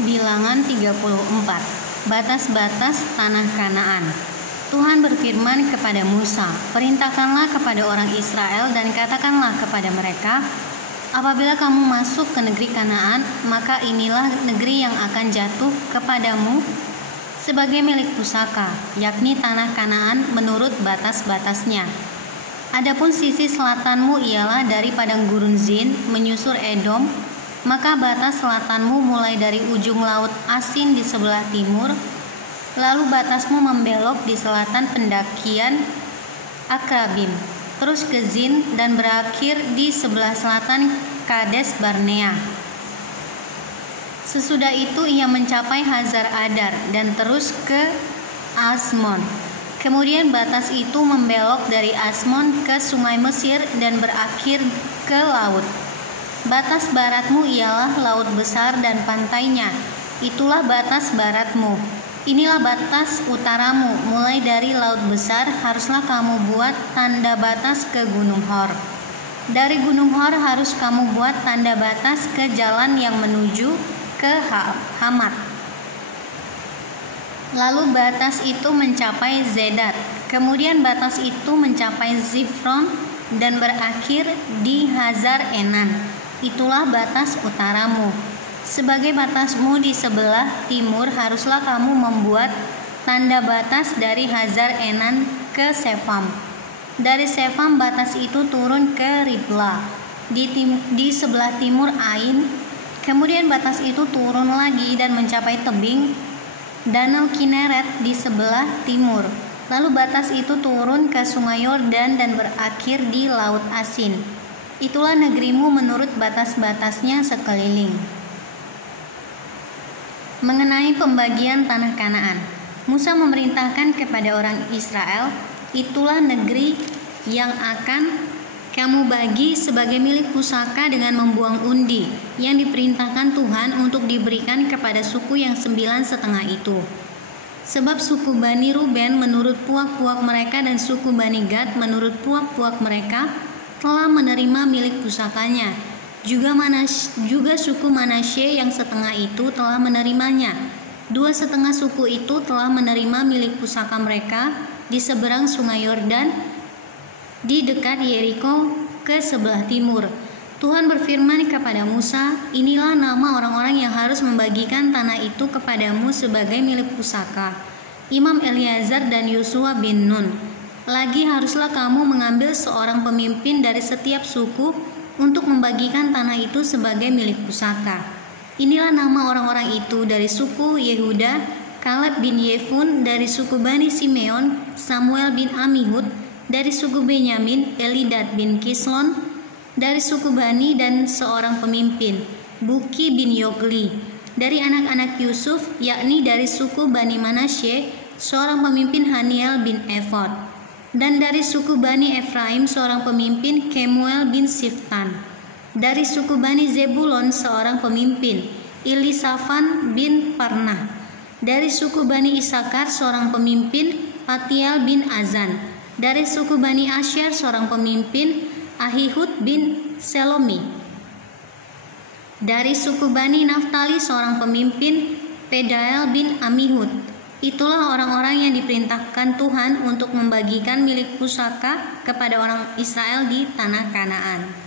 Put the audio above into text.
Bilangan 34. Batas-batas tanah Kanaan. Tuhan berfirman kepada Musa, "Perintahkanlah kepada orang Israel dan katakanlah kepada mereka, apabila kamu masuk ke negeri Kanaan, maka inilah negeri yang akan jatuh kepadamu sebagai milik pusaka, yakni tanah Kanaan menurut batas-batasnya. Adapun sisi selatanmu ialah dari padang gurun Zin menyusur Edom, maka batas selatanmu mulai dari ujung laut Asin di sebelah timur, lalu batasmu membelok di selatan pendakian Akrabim, terus ke Zin dan berakhir di sebelah selatan Kades Barnea. Sesudah itu ia mencapai Hazar Adar dan terus ke Asmon. Kemudian batas itu membelok dari Asmon ke Sungai Mesir dan berakhir ke laut. Batas baratmu ialah laut besar dan pantainya. Itulah batas baratmu. Inilah batas utaramu. Mulai dari laut besar haruslah kamu buat tanda batas ke Gunung Hor. Dari Gunung Hor harus kamu buat tanda batas ke jalan yang menuju ke Hamat. Lalu batas itu mencapai Zedad. Kemudian batas itu mencapai Zifron dan berakhir di Hazar Enan. Itulah batas utaramu. Sebagai batasmu di sebelah timur haruslah kamu membuat tanda batas dari Hazar Enan ke Sefam. Dari Sefam batas itu turun ke Riblah di sebelah timur Ain. Kemudian batas itu turun lagi dan mencapai tebing Danau Kineret di sebelah timur. Lalu batas itu turun ke Sungai Yordan dan berakhir di Laut Asin. Itulah negerimu menurut batas-batasnya sekeliling. Mengenai pembagian tanah Kanaan, Musa memerintahkan kepada orang Israel, "Itulah negeri yang akan kamu bagi sebagai milik pusaka dengan membuang undi yang diperintahkan Tuhan untuk diberikan kepada suku yang 9,5 itu. Sebab suku Bani Ruben menurut puak-puak mereka dan suku Bani Gad menurut puak-puak mereka telah menerima milik pusakanya. Juga suku Manasye yang setengah itu telah menerimanya. 2,5 suku itu telah menerima milik pusaka mereka di seberang Sungai Yordan di dekat Yeriko ke sebelah timur." Tuhan berfirman kepada Musa, "Inilah nama orang-orang yang harus membagikan tanah itu kepadamu sebagai milik pusaka: Imam Eleazar dan Yosua bin Nun. Lagi haruslah kamu mengambil seorang pemimpin dari setiap suku untuk membagikan tanah itu sebagai milik pusaka. Inilah nama orang-orang itu: dari suku Yehuda, Kaleb bin Yefun; dari suku Bani Simeon, Samuel bin Amihud; dari suku Benyamin, Elidad bin Kislon; dari suku Bani dan seorang pemimpin, Buki bin Yogli; dari anak-anak Yusuf, yakni dari suku Bani Manasye, seorang pemimpin Haniel bin Efod; dan dari suku Bani Efraim seorang pemimpin, Kemuel bin Siftan; dari suku Bani Zebulon seorang pemimpin, Elisafan bin Parnah; dari suku Bani Isakar seorang pemimpin, Patiel bin Azan; dari suku Bani Asyer seorang pemimpin, Ahihud bin Selomi; dari suku Bani Naftali seorang pemimpin, Pedael bin Amihud. Itulah orang-orang yang diperintahkan Tuhan untuk membagikan milik pusaka kepada orang Israel di tanah Kanaan."